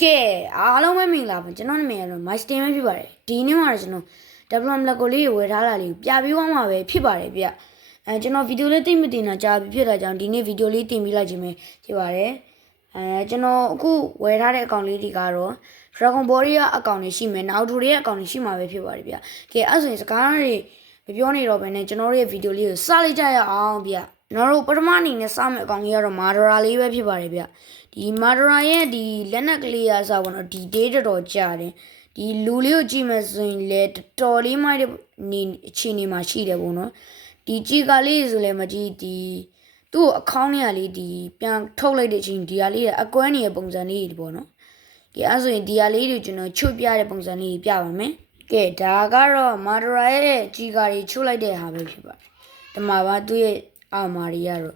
ကဲအားလုံးပဲမင်္ဂလာပါကျွန်တော်နာမည်ကတော့ My Steam ပဲဖြစ်ပါတယ်ဒီနေ့မှာကျွန်တော် development လက်ကိုလေးဝယ်ထားလာလေးပြပေးသွားမှာပဲဖြစ်ပါတယ်ဗျကျွန်တော်ဗီဒီယိုလေးသိမတင်တာကြာပြီဖြစ်တာကြောင့်ဒီနေ့ဗီဒီယိုလေးတင်ပေးလိုက်ခြင်းပဲဖြစ်ပါတယ်ကျွန်တော်အခုဝယ်ထားတဲ့အကောင့်လေးတွေကတော့ Dragon Ball ရဲ့အကောင့်တွေရှိမယ် Naruto ရဲ့အကောင့်တွေရှိမှာပဲဖြစ်ပါတယ်ဗျကဲအဲ့ဆိုရင်စကားတွေမပြောနေတော့ဘဲနဲ့ကျွန်တော်တို့ရဲ့ဗီဒီယိုလေးကိုစလိုက်ကြရအောင်ဗျကျွန်တော်တို့ပထမအနေနဲ့စမယ့်အကောင့်ကြီးကတော့ Madara လေးပဲဖြစ်ပါတယ်ဗျဒီ Madara ရဲ့ဒီလက်နက်ကလေးရစားပေါ့နော်ဒီ date တော်ကြာတယ်ဒီလူလေးကိုကြည့်မယ်ဆိုရင်လေတော်လေးမိုက်တဲ့နေအခြေအနေမှာရှိတယ်ပေါ့နော်ဒီကြည်ကလေးဆိုလည်းမကြည့်ဒီသူ့အကောင့်နဲ့လေးဒီပြန်ထုတ်လိုက်တဲ့အချိန်ဒီဟာလေးအကွမ်းနေတဲ့ပုံစံလေးတွေပေါ့နော်ကဲအဲ့ဆိုရင်ဒီဟာလေးတွေကျွန်တော်ချုပ်ပြတဲ့ပုံစံလေးပြပါမယ်ကဲဒါကတော့ Madara ရဲ့ကြည်ကလေးချုပ်လိုက်တဲ့ဟာပဲဖြစ်ပါတယ်ဒီမှာပါသူ့ရဲ့အာမာရီကတော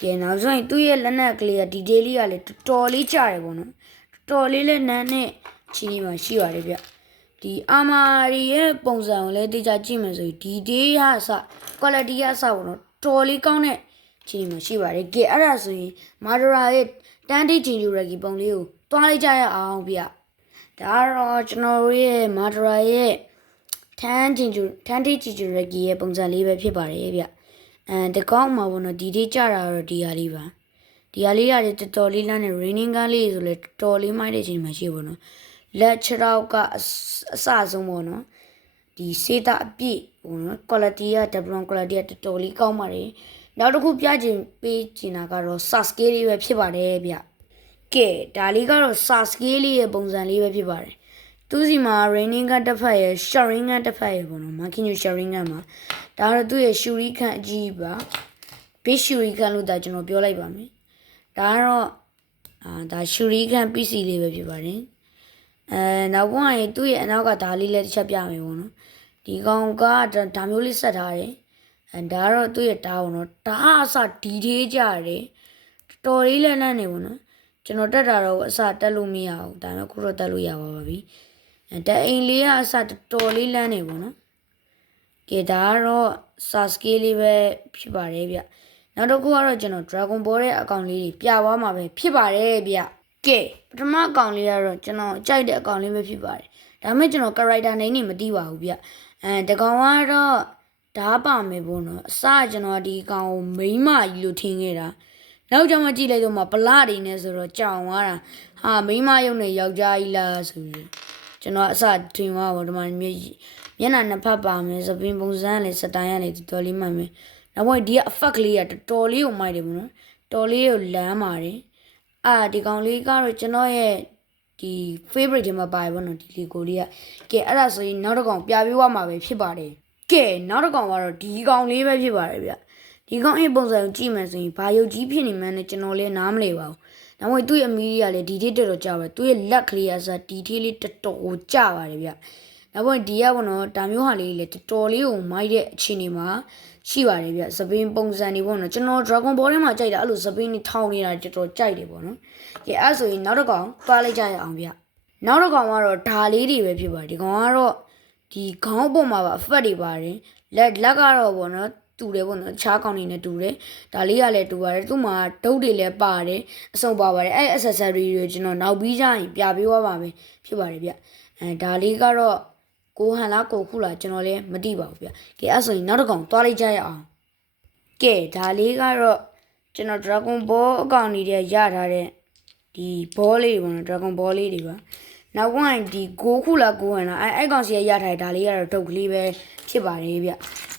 ့ကဲနောက်ဆုံးသူ့ရဲ့လက်နက်ကလေးကဒီဒေးလေးကလည်းတော်လေးကြတယ်ပေါ့နော်တော်လေးလည်းနန်းနဲ့ချီနေမှာရှိပါတယ်ဗျဒီအာမာရီရဲ့ပုံစံကိုလည်းသိကြကြည့်မယ်ဆိုရင်ဒီဒေးဟာစ quality ကစပေါ့နော်တော်လေးကောင်းတဲ့ချီနေမှာရှိပါတယ်ကဲအဲ့ဒါဆိုရင် Madara ရဲ့တန်တိဂျင်ဂျူရဂီပုံလေးကိုတွားလိုက်ကြရအောင်ဗျဒါတော့ကျွန်တော်ရဲ့ Madara ရဲ့တန်တိဂျင်ဂျူရဂီရဲ့ပုံစံလေးပဲဖြစ်ပါတယ်ဗျတကောင်းမှာပေါ့နော်ဒီလေးကြတာတော့ဒီဟာလေးပါဒီဟာလေးရတယ်တော်တော်လေးလမ်းနဲ့ raining gun လေးဆိုလဲတော်တော်လေးမိုက်တဲ့ချိန်မှာရှိပေါ့နော်လက်ချောက်ကအစဆုံးပေါ့နော်ဒီစေးတာအပြည့်ပေါ့နော် quality က development quality ကတော်တော်လေးကောင်းပါတယ်နောက်တစ်ခုပြချင်ပေးချင်တာကတော့ Sasuke လေးပဲဖြစ်ပါတယ်ဗျကဲဒါလေးကတော့ Sasuke လေးရဲ့ပုံစံလေးပဲဖြစ်ပါတယ်သူစီမှာ raining gun တစ်ဖက်ရယ် sharingan တစ်ဖက်ရယ်ပေါ့နော် Makinyo sharingan မှာဒါတော့သူ့ရဲ့ shuriken အကြီးပါ big shuriken လို့ဒါကျွန်တော်ပြောလိုက်ပါမယ်ဒါကတော့ဒါ shuriken PC လေးပဲဖြစ်ပါတယ်နောက်ပိုင်းရင်သူ့ရဲ့အနောက်ကဒါလေးလည်းတစ်ချက်ပြမယ်ပေါ့နော်ဒီကောင်ကဒါမျိုးလေးဆက်ထားတယ်ဒါကတော့သူ့ရဲ့ဓာတ်ပေါ့နော်ဓာတ်အစဒီသေးကြတယ်တော်လေးလည်းလန့်နေပေါ့နော်ကျွန်တော်တက်တာတော့အစတက်လို့မရဘူးဒါပေမဲ့ခုတော့တက်လို့ရပါပြီတအိမ်လေးကအစတော်လေးလန့်နေပေါ့နော်ကဲဒါကတော့ Sasuke လေးပဲဖြစ်ပါတယ်ဗျနောက်တစ်ခုကတော့ကျွန်တော် Dragon Ball ရဲ့အကောင့်လေးတွေပြသွားမှာပဲဖြစ်ပါတယ်ဗျကဲပထမအကောင့်လေးကတော့ကျွန်တော်ကြိုက်တဲ့အကောင့်လေးပဲဖြစ်ပါတယ်ဒါပေမဲ့ကျွန်တော် character name နေမသိပါဘူးဗျတကောင်ကတော့ဓာပါမယ်ပေါ့နော်အစကျွန်တော်ဒီအကောင်ကိုမိန်းမကြီးလို့ထင်ခဲ့တာနောက်ကျမှကြည့်လိုက်တော့မှဗလာတွေနဲ့ဆိုတော့ကြောင်သွားတာဟာမိန်းမရုံနဲ့ယောက်ျားကြီးလားဆိုပြီးကျွန်တော်အစထင်သွားပေါ့ဒီမှာမျက်နှာနှစ်ဖက်ပါမယ်သပင်းပုံစံနဲ့စတိုင်ရနေတော်လေးမှန်မယ်နောက်ပိုင်းဒီက effect လေးကတော်လေးကိုမိုက်တယ်ပေါ့နော်တော်လေးကိုလမ်းပါတယ်ဒီကောင်လေးကတော့ကျွန်တော်ရဲ့ဒီ favorite တွေမှာပါတယ်ပေါ့နော်ဒီလီကိုလေးကဲအဲ့ဒါဆိုရင်နောက်တစ်ကောင်ပြပေးသွားမှာပဲဖြစ်ပါတယ်ကဲနောက်တစ်ကောင်ကတော့ဒီကောင်လေးပဲဖြစ်ပါတယ်ဗျဒီကောင်ရဲ့ပုံစံကိုကြည့်မယ်ဆိုရင်ဘာရုပ်ကြီးဖြစ်နေမှန်းနဲ့ကျွန်တော်လည်းနားမလည်ပါဘူးနောက်ပိုင်းသူ့ရဲ့မီဒီယာလည်းဒီတိတော်တော်ကြပါသူ့ရဲ့လက်ကလေးကစားဒီတိလေးတော်တော်ကြပါတယ်ဗျနောက်ပိုင်းဒီကပေါ့နော်ဒါမျိုးဟာလေးလည်းတော်တော်လေးကိုမိုက်တဲ့အခြေအနေမှာရှိပါတယ်ဗျသပင်းပုံစံတွေပေါ့နော်ကျွန်တော် Dragon Ball ထဲမှာကြိုက်တာအဲ့လိုသပင်းတွေထောင်းနေတာတော်တော်ကြိုက်တယ်ပေါ့နော်ကဲအဲ့ဆိုရင်နောက်တစ်ကောင်သွားလိုက်ကြရအောင်ဗျနောက်တစ်ကောင်ကတော့ဓာလေးတွေပဲဖြစ်ပါတယ်ဒီကောင်ကတော့ဒီခေါင်းပေါ်မှာပါအဖက်တွေပါတယ်လက်ကတော့ပေါ့နော်တူတယ်ပေါ့နော်ခြားကောင်တွေနဲ့တူတယ်ဒါလေးကလည်းတူပါတယ်သူ့မှာဒုတ်တွေလည်းပါတယ်အစုံပါပါတယ်အဲ့ accessory တွေကျွန်တော်နောက်ပြီးကြရင်ပြပေးသွားပါမယ်ဖြစ်ပါတယ်ဗျဒါလေးကတော့ကိုဟန်လားကိုခုလားကျွန်တော်လည်းမသိပါဘူးဗျကဲအဲ့ဆိုရင်နောက်တစ်ကောင်သွားလိုက်ကြရအောင်ကဲဒါလေးကတော့ကျွန်တော် Dragon Ball အကောင့်ကြီးတွေရထားတဲ့ဒီ ball လေးတွေပေါ့နော် Dragon Ball လေးတွေပါနောက်ပိုင်းဒီကိုခုလားကိုဟန်လားအဲ့ကောင်စီရထားတဲ့ဒါလေးကတော့ဒုတ်ကလေးပဲဖြစ်ပါတယ်ဗျ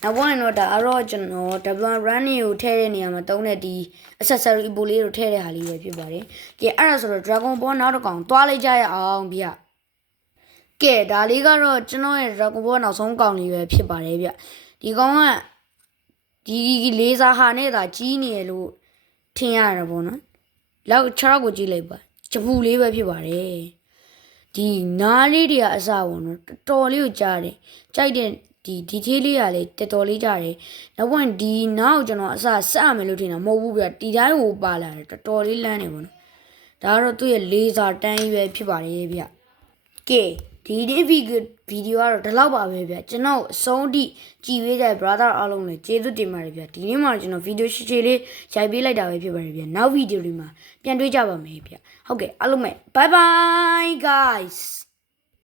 နောက်ပိုင်းတော့ဒါတော့ကျွန်တော် development run ကိုထည့်တဲ့နေရာမှာတုံးတဲ့ဒီ accessory ပိုလေးကိုထည့်တဲ့ဟာလေးပဲဖြစ်ပါတယ်ကဲအဲ့ဒါဆိုတော့ Dragon Ball နောက်တစ်ကောင်သွားလိုက်ကြရအောင်ဗျကဲဒါလေးကတော့ကျွန်တော်ရဲ့ Dragon Ball နောက်ဆုံးကောင်လေးပဲဖြစ်ပါတယ်ဗျဒီကောင်ကဒီလေးစားဟာနဲ့သာကြီးနေရလို့ထင်ရတယ်ပေါ့နော်လောက်6ရောက်ကိုကြည့်လိုက်ပါချပူလေးပဲဖြစ်ပါတယ်ဒီနားလေးတွေကအစပေါ့နော်တော်လေးကိုကြားတယ်ကြိုက်တဲ့ဒီသေးလေးကလည်းတော်တော်လေးကြားတယ်နောက်ပိုင်းဒီနားကိုကျွန်တော်အစဆက်ရမယ်လို့ထင်တာမဟုတ်ဘူးဗျဒီတိုင်းကိုပါလာတယ်တော်တော်လေးလန်းနေပေါ့နော်ဒါကတော့သူ့ရဲ့လေးစားတန်းကြီးပဲဖြစ်ပါတယ်ဗျကဲဒီနေ့ဗီဒီယိုကတော့ဒီလောက်ပါပဲဗျကျွန်တော်အဆုံးထိကြည်ပေးတဲ့ brother အားလုံးလည်းကျေးဇူးတင်ပါတယ်ဗျဒီနေ့မှာကျွန်တော်ဗီဒီယိုရှည်လေးရိုက်ပေးလိုက်တာပဲဖြစ်ပါတယ်ဗျနောက်ဗီဒီယိုတွေမှာပြန်တွေ့ကြပါမယ်ဗျ ဟုတ်ကဲ့အားလုံးပဲ bye bye guys